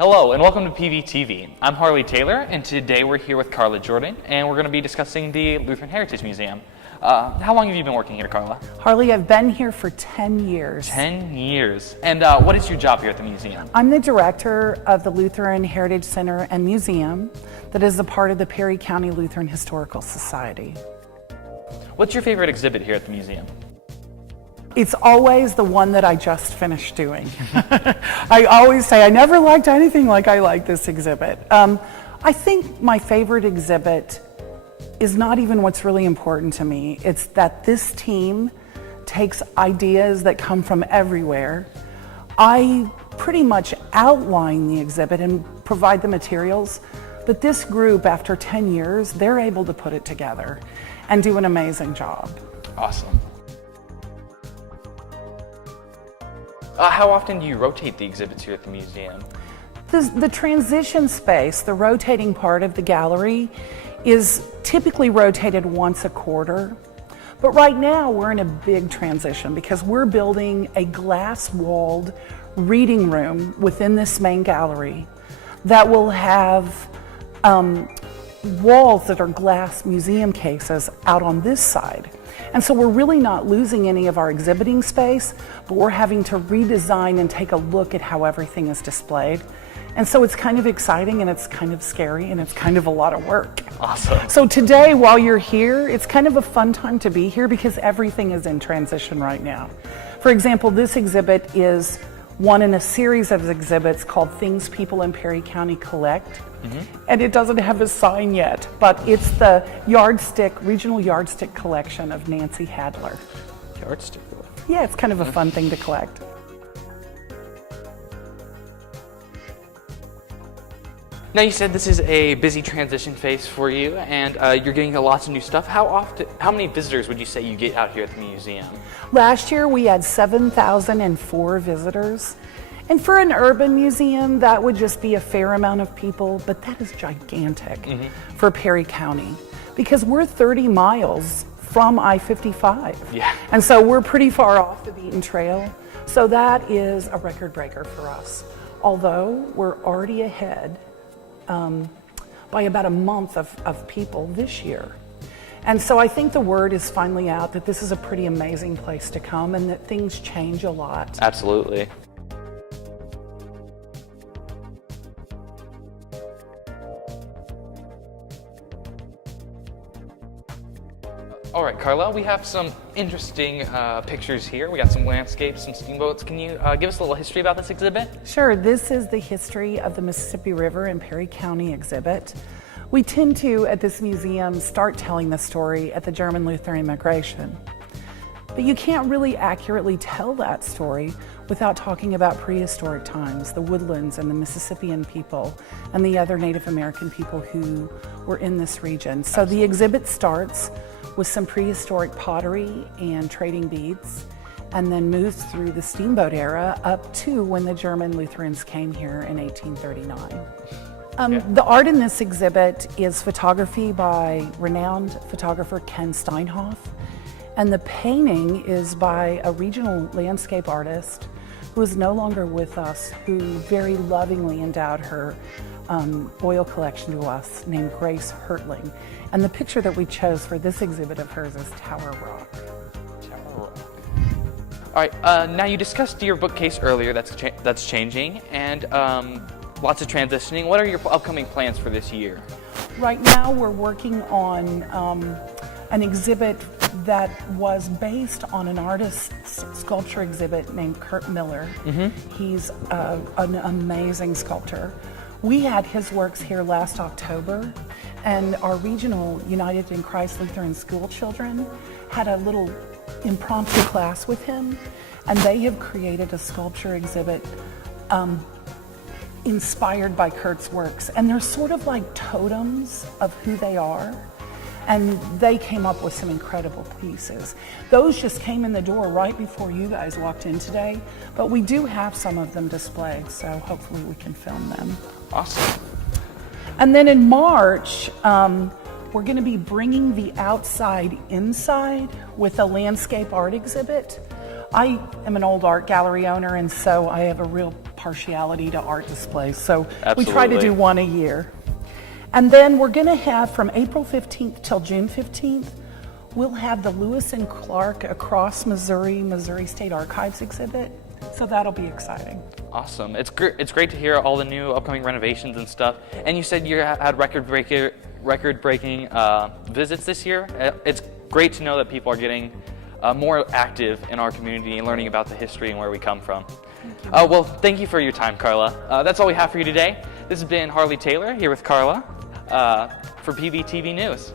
Hello and welcome to PVTV. I'm Harley Taylor, and today we're here with Carla Jordan, and we're going to be discussing the Lutheran Heritage Museum. How long have you been working here, Carla? Harley, I've been here for 10 years. 10 years. And what is your job here at the museum? I'm the director of the Lutheran Heritage Center and Museum that is a part of the Perry County Lutheran Historical Society. What's your favorite exhibit here at the museum? It's always the one that I just finished doing. I always say I never liked anything like I like this exhibit. I think my favorite exhibit is not even what's really important to me. It's that this team takes ideas that come from everywhere. I pretty much outline the exhibit and provide the materials, but this group, after 10 years, they're able to put it together and do an amazing job. Awesome. How often do you rotate the exhibits here at the museum? The transition space, the rotating part of the gallery, is typically rotated once a quarter. But right now we're in a big transition because we're building a glass-walled reading room within this main gallery that will have walls that are glass museum cases out on this side. And so we're really not losing any of our exhibiting space, but we're having to redesign and take a look at how everything is displayed. And so it's kind of exciting and it's kind of scary and it's kind of a lot of work. Awesome. So today, while you're here, it's kind of a fun time to be here because everything is in transition right now. For example, this exhibit is one in a series of exhibits called Things People in Perry County Collect. And it doesn't have a sign yet, but it's the regional yardstick collection of Nancy Hadler. Yardstick? Yeah, it's kind of a fun thing to collect. Now you said this is a busy transition phase for you, and you're getting lots of new stuff. How many visitors would you say you get out here at the museum? Last year we had 7,004 visitors. And for an urban museum, that would just be a fair amount of people, but that is gigantic for Perry County because we're 30 miles from I-55. Yeah. And so we're pretty far off the beaten trail. So that is a record breaker for us. Although we're already ahead by about a month of people this year. And so I think the word is finally out that this is a pretty amazing place to come and that things change a lot. Absolutely. All right, Carla, we have some interesting pictures here. We got some landscapes, some steamboats. Can you give us a little history about this exhibit? Sure. This is the history of the Mississippi River in Perry County exhibit. We tend to, at this museum, start telling the story at the German Lutheran immigration. But you can't really accurately tell that story without talking about prehistoric times, the woodlands and the Mississippian people and the other Native American people who were in this region. So the exhibit starts with some prehistoric pottery and trading beads, and then moves through the steamboat era up to when the German Lutherans came here in 1839. The art in this exhibit is photography by renowned photographer Ken Steinhoff, and the painting is by a regional landscape artist who is no longer with us, who very lovingly endowed her oil collection to us, named Grace Hertling. And the picture that we chose for this exhibit of hers is Tower Rock. Tower Rock. All right, now you discussed your bookcase earlier that's changing, and lots of transitioning. What are your upcoming plans for this year? Right now we're working on an exhibit that was based on an artist's sculpture exhibit named Kurt Miller. He's an amazing sculptor. We had his works here last October, and our regional United in Christ Lutheran school children had a little impromptu class with him, and they have created a sculpture exhibit inspired by Kurt's works. And they're sort of like totems of who they are. And they came up with some incredible pieces. Those just came in the door right before you guys walked in today, but we do have some of them displayed, so hopefully we can film them. Awesome. And then in March, we're going to be bringing the outside inside with a landscape art exhibit. I am an old art gallery owner, and so I have a real partiality to art displays. So we try to Absolutely. do one a year. And then we're going to have from April 15th till June 15th, we'll have the Lewis and Clark Across Missouri State Archives exhibit. So that'll be exciting. Awesome. It's great to hear all the new upcoming renovations and stuff. And you said you had record-breaking visits this year. It's great to know that people are getting more active in our community and learning about the history and where we come from. Well, thank you for your time, Carla. That's all we have for you today. This has been Harley Taylor here with Carla for PVTV News.